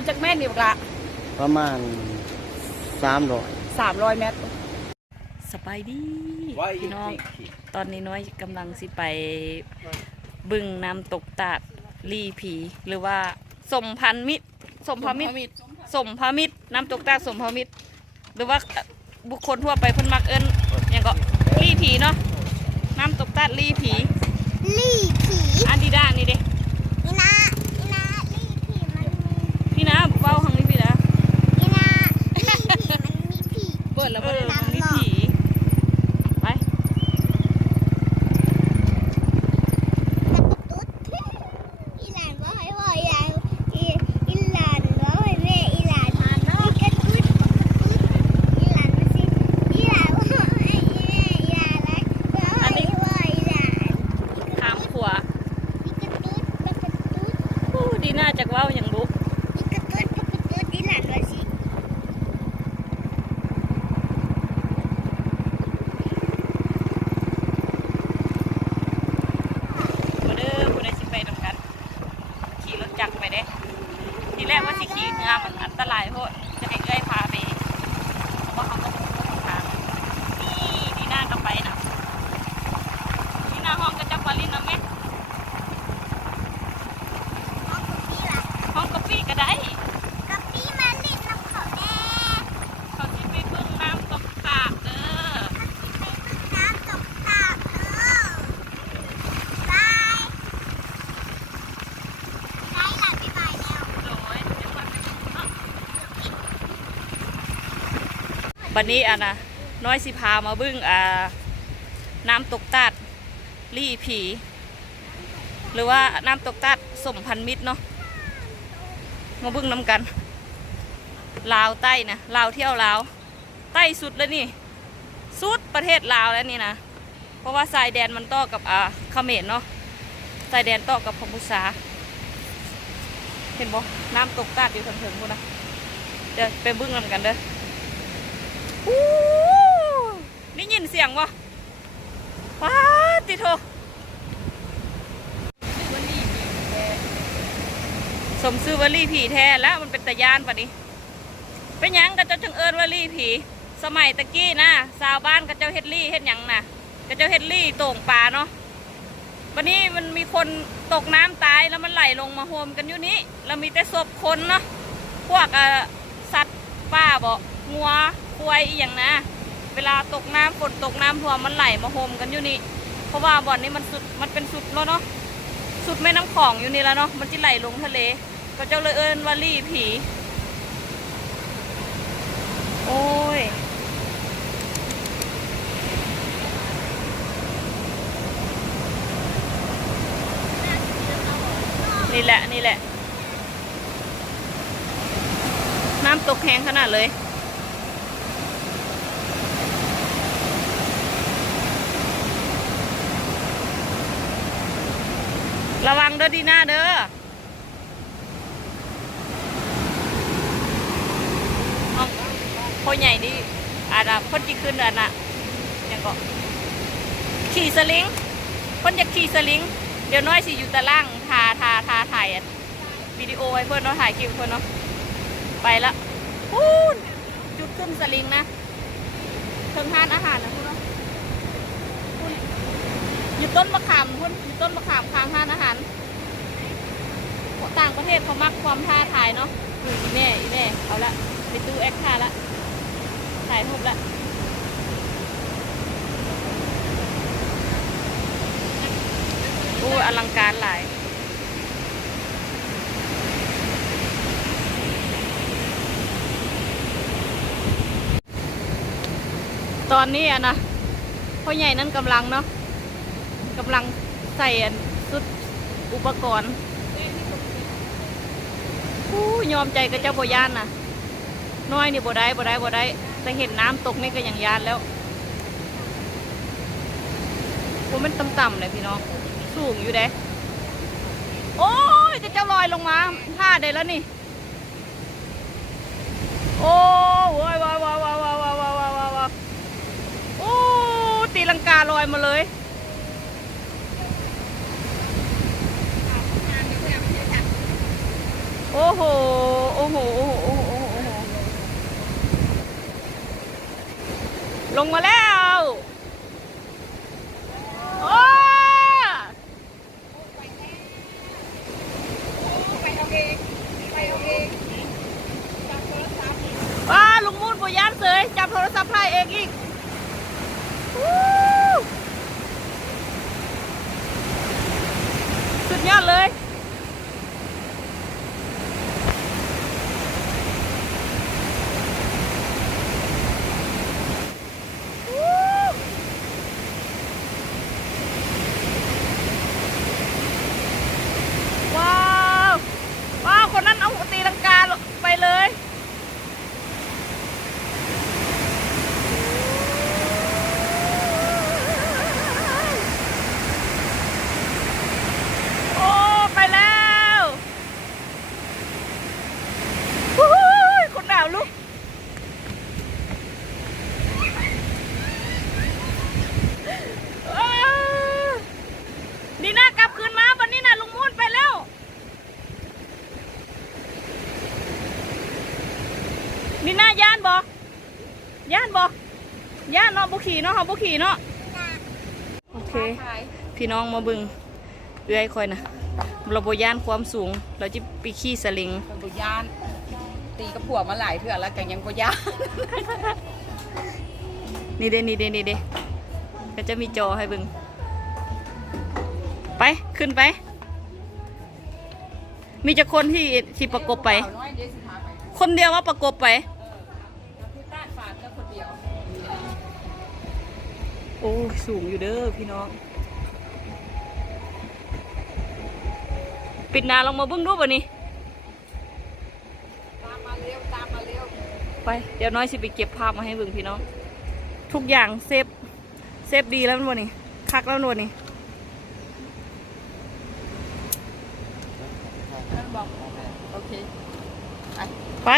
ยาวจากแม่นเดียวกะประมาณสามร้อยสามร้อยเมตรสบายดี Why พี่ you น้อง think? ตอนนี้น้อยกำลังสิไปบึงน้ำตกตาดลีผี หรือว่าสมพันมิตรสมพมิตรสมพมิตรน้ำตกตาดสมพมิตร หรือว่าบุคคลทั่วไปเพิ่นมักเอิ้นอย่างก็ลีผีเนาะน้ำตกตาดลีผีลี่ผีอันดีด้านี่เด้ ลีน่าจากว้าวอย่างบุกทีแรกว่าสิขี่เงามันอันตรายเพราะจะให้เอ้ยพาไปเพราะว่าเขาก็ บัดนี้อะนะน้อยสิพามาบิ่งอ่าน้ำตกตาดลี่ผี หรือว่าน้ำตกตาดสมพันธมิตรเนาะมาบึ้งน้ำกันลาวใต้นะลาวเที่ยวลาวใต้สุดแล้วนี่ สุดประเทศลาวแล้วนี่นะเพราะว่าชายแดนมันต่อกับอ่าเขมรเนาะชายแดนต่อกับพมุสาเห็นบ่น้ำตกตาดอยู่ทางเถิงพูนนะเดี๋ยวไปบึ้งน้ำกันเด้อ นี่ยินเสียงบ่ว้าติโทสมซื้อวลี่ผีแท้แล้วมันเป็นตะยานปะนี้เป็นยังก็เจ้าจึงเอิญวลี่ผี สมัยตะกี้นะชาวบ้านก็เจ้าเฮดลี่เฮ็ดยังนะก็เจ้าเฮดลี่โต่งปลาเนาะวันนี้มันมีคนตกน้ำตายแล้วมันไหลลงมาโฮมกันอยู่นี้แล้วมีแต่ศพคนเนาะพวกสัตว์ป่าบ่งัว ควยอีหยังนะ เวลาตกน้ำฝนตกน้ำท่วมมันไหลมาโฮมกันอยู่นี่ เพราะว่าบ่อนนี้มันสุดมันเป็นสุดแล้วเนาะสุดแม่น้ำของอยู่นี่แล้วเนาะมันจะไหลลงทะเล ก็เจ้าเลยเอิญว่าลี่ผี โอ้ยนี่แหละ นี่แหละ น้ำตกแห้งขนาดเลย ระวังเด้อดีหน้าเด้อเอาพ่อใหญ่ดิอาจจะพ่นจีขึ้นอันน่ะยังก็ขี่สลิงพ่นจะขี่สลิง เดี๋ยวน้อยสิอยู่ตะล่างทาทาทาถ่ายวิดีโอไว้เพื่อนเนาะถ่ายคลิปเพื่อนเนาะไปละพูนจุดขึ้นสลิงนะเทิงทานอาหารนะ อยู่ต้นมะขามพูนอยู่ต้นมะขามข้างทานอาหารต่างประเทศเขามักความท้าทายเนาะอีแม่อีแม่เอาละไปตู้แอคท่าละถ่ายรูปละโอ้อลังการหลายตอนนี้อะนะพ่อใหญ่นั่นกำลังเนาะ กำลังใส่สุดอุปกรณ์ผู้ยอมใจกับเจ้าบย่านน่ะ น้อยนี่บ่ได้บ่ได้บ่ได้ แต่เห็นน้ำตกนี่ก็ย่างยานแล้วผมมันต่ำๆเลยพี่น้อง สูงอยู่เด้ โอ้ยจะเจ้าลอยลงมาพลาดได้แล้วนี่ โอ้ว้าวว้าวว้าวว้าวว้าวว้าวว้าวโอ้ตีลังกาลอยมาเลย อ้โหโอ้โห โอ้โห โอ้โห โอ้โห ลงมาแล้ว โอ้ว้าลุงมูนปยานเสยจับโทรศัพท์ถ่ายเองอีกวู้สุดยอดเลย ว้าว ว้าว คนนั้นเอาตีลังกาไปเลย โอ้ ไปแล้ววู้ฮู้คนหนาวลุก อ้าวดีน่ากลับคืนมาวันนี้น่ะลุงมูนไปแล้ว นี่น่าย่านบอกย่านบอก ย่านเนาะบุขี่เนาะเฮาบุขี่เนาะโอเค พี่น้องมาเบึงเอื้อยคอยนะเราบย่านความสูง เราจะไปขี่สลิงคนบุญานตีกับผัวมาหลายเถื่อแล้วกันยังบุญานนี่เด้นี่เด้นี่เด้ก็จะมีจอให้เบึง ไปขึ้นไป มีจะคนที่ที่ประกบไปน้อยเดี๋ยวสิพาไปคนเดียวว่าประกบไป โอ้ยสูงอยู่เด้อพี่น้อง ปิดหนาลงมาเบิ้งดูบ่นี่ตามมาเร็วตามมาเร็วไปเดี๋ยวน้อยสิไปเก็บภาพมาให้เบิ่งพี่น้อง ทุกอย่างเซฟเซฟดีแล้วมันบ่นี่คักแล้วมันบ่นี่นั่นบอกโอเค ไป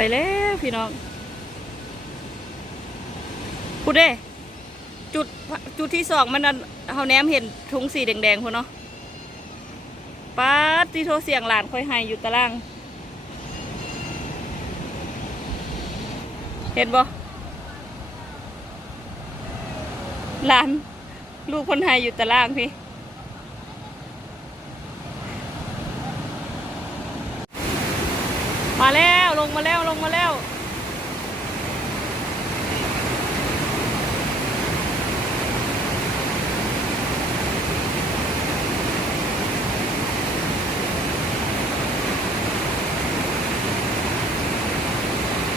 ไปแล้วพี่น้องพูดเด้จุดจุดที่สองมันนเฮาแนมเห็นทุงสีแดงๆพุ่นเนาะป้าดที่โทรเสียงหลานค่อยให้อยู่ตาราง เห็นบ่หลาน ลูกคนไทยอยู่ตารางพี่มาแล้ว งมาแล้วลงมาแล้ว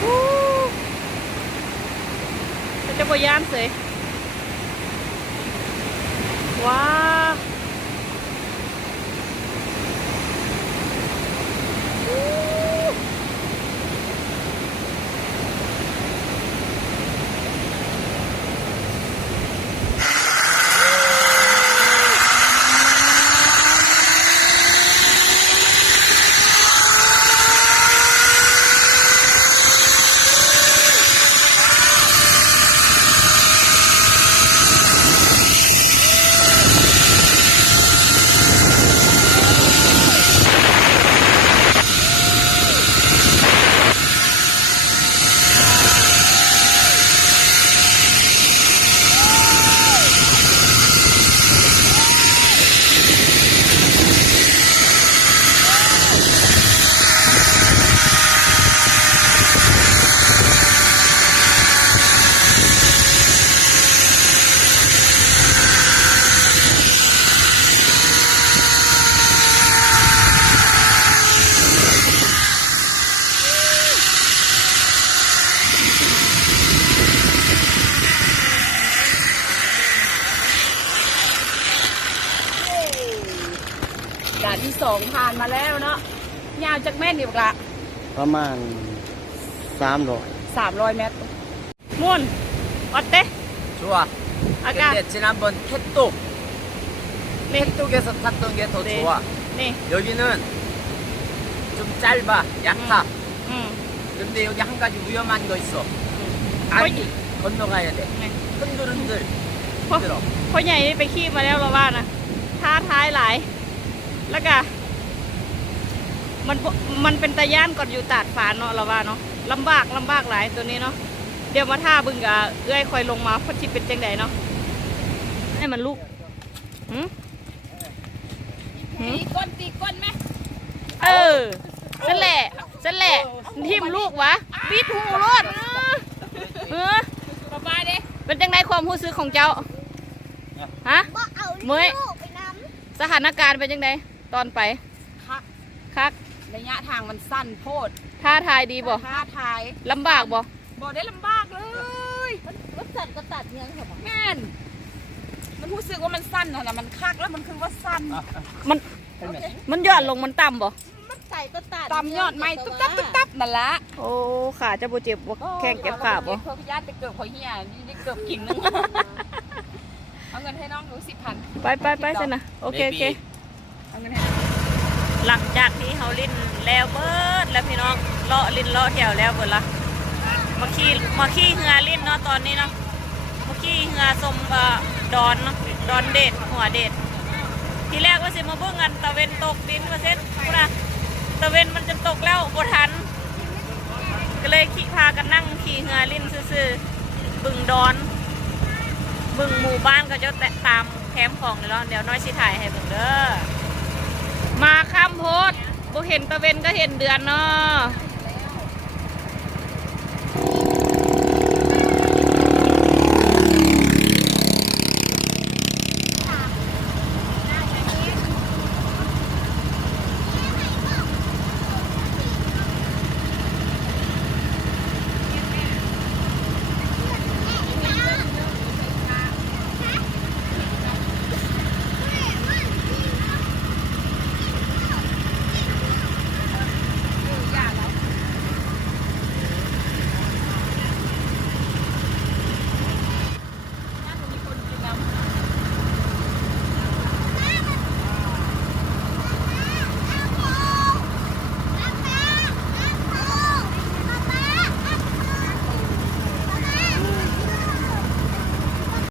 ฮู้จะจะบยานเสยว้าวฮู้ด่านที่สองผ่านมาแล้วเนาะยาวจากแม่นอีกละ ประมาณสามร้อย สามร้อยเมตร มุ่นอดเต้ 좋아. 아까 근데 지난번 캣독, 네. 캣독에서 탔던 게 더 네. 좋아. นี่ 여기는 좀 짧아, 얕아. อืม 근데 여기 한 가지 위험한 거 있어. 아기 건너가야 돼. 흔들흔들 어? 힘들어. พ่อใหญ่นี่ไปขี้มาแล้วเราว่านะท้าท้ายหลาย แล้วก็ มันบ่มันเป็นตะย่านก่อนอยู่ตาดฝานเนาะเราว่าเนาะลำบากลำบากหลายตัวนี้เนาะเดี๋ยวมาท่าบึงกับเอื้อยคอยลงมาเพอชิเป็นจังใดเนาะให้มันลูกหืมหืมตีก้นตีก้นไหมเออนั่นแหละนั่นแหละทิมลูกวะปิดหูรถเออสบายเด้เป็นจังไดความรู้สึกของเจ้าฮะบ่เอาเมื่อยลูกไปน้สถานการณ์เป็นจังไดตอนไปคักคัก ระยะทางมันสั้นโพดท่าทายดีบ่ท้าทายลำบากบ่บ่ได้ลำบากเลยำรถสั่นก็ตัดเงี้ยค่ะแม่นมันรู้สึกว่ามันสั้นนะนะมันคักแล้วมันคือว่าสั้น มัน มันย่อนลงมันต่ำบ่มันใส่ก็ตัดตามยอดไม้ตุ๊บตับตุ๊บตับนั่นละโอ้ขาจะบ่เจ็บบ่แข้งเจ็บขาบ่เพื่อพยาธิจะเกิดพอเฮียนี่ได้เกือบกิ่งนึงเอาเงินให้น้องหนูสิบพันไปไปไปสินะโอเคโอเคเอาเงินให้ หลังจากที่เฮาลิ้นแล้วเบิดแล้วพี่น้องเลาะลิ้นเลาะแถวแล้วเบิดละมาขี่มาขี่เหือลิ้นเนาะตอนนี้เนาะมาขี่เหือสมดอนเนาะดอนเดดหัวเดดทีแรกว่าสิมาเบิ่งกันตะเวนตกดินว่าเซ็ตพูดนะตะเวนมันจะตกแล้วบ่ทัน ก็เลยขี่พากันนั่งขี่เหือลิ้นซื่อๆบึงดอนบึงหมู่บ้านก็จะตามแคมป์ของเดี๋ยวเนาะเดี๋ยวน้อยสิถ่ายให้เบิ่งเด้อ มาข้ามโพดบ่เห็นตะเวนก็เห็นเดือนเนาะ